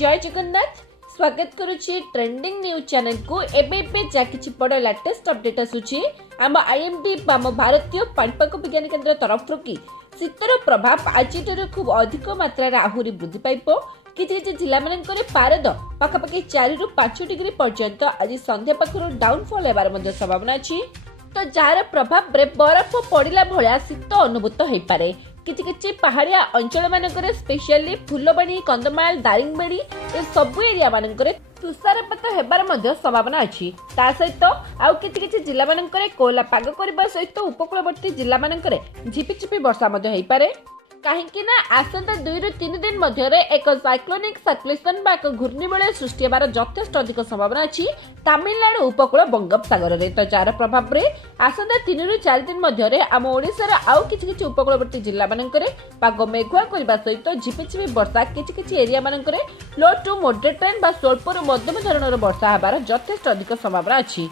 जय जगन्नाथ स्वागत करुछि trending news channel को एबे जा किछि बड़ लेटेस्ट अपडेट आसुछि आम आईएमडी आम भारतीय पाणीपाग विज्ञान केंद्र तरफ कि शीतर प्रभाव आज खूब अधिक मात्रा आहुरी वृद्धि पाइब किछि जिला मानकर पारद पाखापाखि 4 ରୁ 5 डिग्री पर्यंत आज संध्या पाखर डाउनफॉल हेबार मध्य संभावना अछि। तो जार प्रभाव रे बरफ पड़िला भलिया शीत अनुभूत होई पारे। किछि पहाड़िया अंचल मानकर स्पेशली फुलबाणी कंदमाल दारिंगबाड़ी ए सबु एरिया मानकर तुषारपात हेबार मध्य संभावना अछि। ता सहित आउ किछि जिला मानकर कोला पाग करबा सहित उपकूलवर्ती जिला मानकर झिपिझिपि वर्षा मध्य होई पारे। कहीं आसंता 2 ରୁ 3 दिन मध्य एक साइक्लोनिक सर्कुलेशन एक घूर्णिबलय सृष्टि होबार यथेष्ट अधिक संभावना अछि तमिलनाडु उपकूल बंगोपसागर रे। तो जार प्रभाव रे आसंता 3 ରୁ 4 दिन मध्य आम ओडिशा आउ किछि उपकूलवर्ती जिला मानकर पाग मेघुआ करबा सहित झिपिझिपि वर्षा किछि एरिया मानकर लो टू मॉडरेट रेन बा स्वल्प रु मध्यम धरणर वर्षा होबार यथेष्ट अधिक संभावना अछि।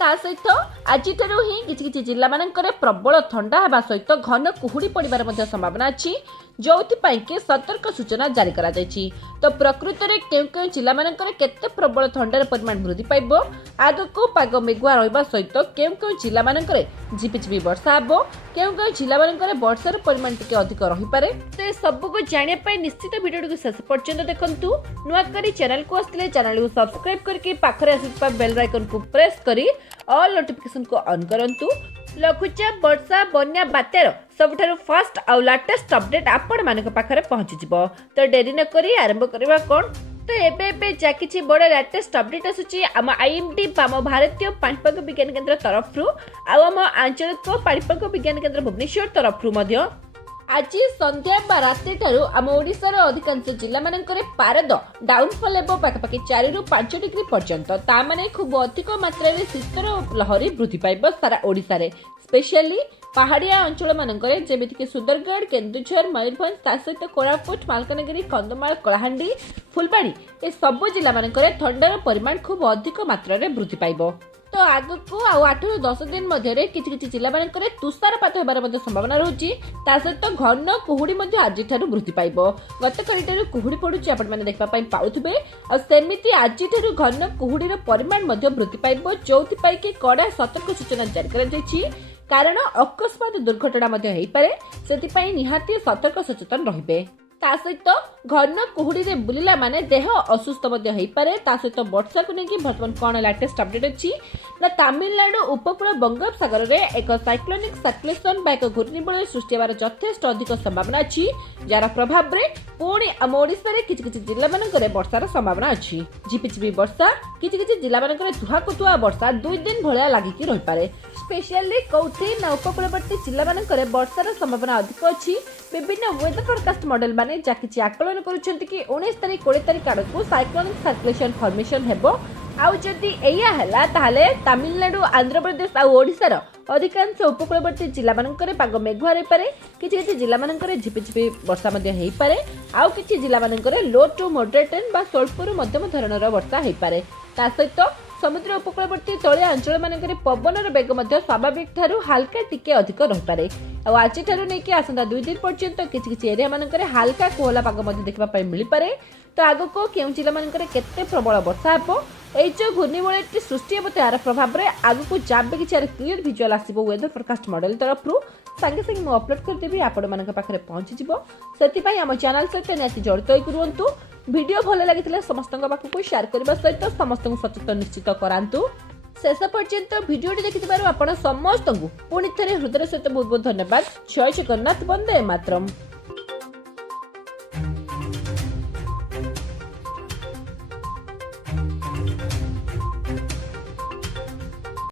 ता सहित आज ही किछि जिला मानकर प्रबल ठंडा हेबा सहित घन कुहुड़ी पड़िबार मध्य संभावना अछि जोथिपाई कि सतर्क सूचना जारी करा जायछि। तो प्रकृत रे केउ जिला मानकर केते प्रबल ठंडार परिमाण वृद्धि पाइबो आगको पाग मेघुआ रहबा सहित केउ जिला मानकर झिपिझिपि वर्षा हेबो केउ जिला मानकर वर्षार परिमाण टिके अधिक रहि पारे। तो ए सब को जानिया पय निश्चित वीडियो को शेष पर्यंत देखंतु। नुआ करी चैनल को आस्तिले चैनल को सब्सक्राइब करके पाखरे आसिबा बेल आइकन को प्रेस करी ऑल नोटिफिकेशन को ऑन करंतु। लघुचाप वर्षा बन्या बात्यार सबठारु फास्ट आउ लेटेस्ट अपडेट आपण मानक पाखरे पहुंची जिवो। तो डेरी न करी आरंभ करबा कोन। तो एबे जा किछि बड़ लेटेस्ट अपडेट आसुची आम आईएमडी आम भारतीय पाणीपाग विज्ञान केंद्र तरफ रु आम आंचलिक पाणीपाग विज्ञान केंद्र भुवनेश्वर तरफ रु मध्य आज संध्या बा रात्रि ठारू आम ओडिशार अधिकांश जिला मानकर पारद डाउनफॉल हेबो पाखापाखि 4 ରୁ 5 डिग्री पर्यंत ता माने खूब अधिक मात्रा रे शीतर लहरी वृद्धि पाइब सारा ओडिशा रे स्पेशली पहाड़िया अंचल मानकर जेमिति कि सुंदरगढ़ केन्दुझर मयूरभंज ता सहित कोरापुट मालकानगिरी कंदमाल कलाहांडी फुलबाणी ए सब जिला मानकर ठंडार परिमाण खूब अधिक मात्रा रे वृद्धि पाइब। तो आगको आउ 8 ରୁ 10 दिन मध्य किछि जिला मानकर तुषारपात हेबार मध्य संभावना रहउची ता सहित घन कुहुड़ी मध्य आज ठारू वृद्धि पाइब। गत कलिटारू कुहुड़ी पडुची आपण माने देखबा पई पाउथबे आ सेमिति आज ठारू घन कुहुड़ीर परिमाण मध्य वृद्धि पाइब जोथि पई कि कड़ा सतर्क सूचना जारी करा जायछि कारण अकस्मात दुर्घटना मध्य हेई पारे सेति पई निहाती सतर्क सचेतन रहिबे। ता सहित घन कुहुड़ी रे बुलिला माने देह असुस्थ मध्य हेई पारे। ता सहित वर्षा को नेकी वर्तमान कोन लेटेस्ट अपडेट अछि ना तमिलनाडु उपकूल बंगोपसागर रे एक साइक्लोनिक सर्कुलेशन बा एक घूर्णिबलय सृष्टि होबार यथेष्ट अधिक संभावना अछि जार प्रभाव रे पुणी आम ओडिशा रे किछि जिला मानकर वर्षार संभावना अछि। झिपिझिपि वर्षा किछि जिला मानकर धुआकुतुआ वर्षा 2 दिन भलिया लागि कि रहि पारे स्पेशली कौथी ना उपकूलवर्ती जिला मानकर वर्षार संभावना अधिक अछि। विभिन्न वेदर फोरकास्ट मॉडल माने जा किछि आकलन करूछन्ति कि 19 तारिख 20 तारिख आडकू साइक्लोनिक सर्कुलेशन फॉर्मेशन हेबो आउ जदि एया हला ताहाले तमिलनाडु आंध्र प्रदेश आ ओडिशार अधिकांश उपकूलवर्ती जिला मानकर पाग मेघुआ रहि पारे किछि जिला मानकर झिपिझिपि वर्षा मध्य हेई पारे आउ किछि जिला मानकर लो टू मॉडरेट रेन बा स्वल्प रु मध्यम धरणर वर्षा हेई पारे। ता सहित समुद्र उपकूलवर्ती तलिया अंचल मानकर पवनर बेग मध्य स्वाभाविक ठारू हल्का टिके अधिक रहि पारे। आज ठारू नेकी आसंता 2 दिन पर्यंत किछि एरिया मानकर हल्का कोहला पाग मध्य देखबा पई मिलि पारे। तो आगको केउ जिला मानकर केते प्रबल वर्षा हेबो ए जो घूर्णिबलयटी सृष्टि हेबो तार प्रभाव रे आगको जाबे कि क्लियर विजुअल आसीबो वेदर फोरकास्ट मॉडल तरफ रु संगे संगे मु अपलोड कर देबी आपण मानक पाखरे पहुंची जिवो। सेति पई हम चैनल सहित नेति जड़ित होई करूंतु। वीडियो भले लागिथिले समस्तक पाखकु शेयर करबा सहित समस्तक सचेतन निश्चित करांतु। शेष पर्यंत वीडियोटी देखिथिबारु आपण समस्तक पुनि थरे हृदय सहित बहुत बहुत धन्यवाद। जय जगन्नाथ वंदे मातरम।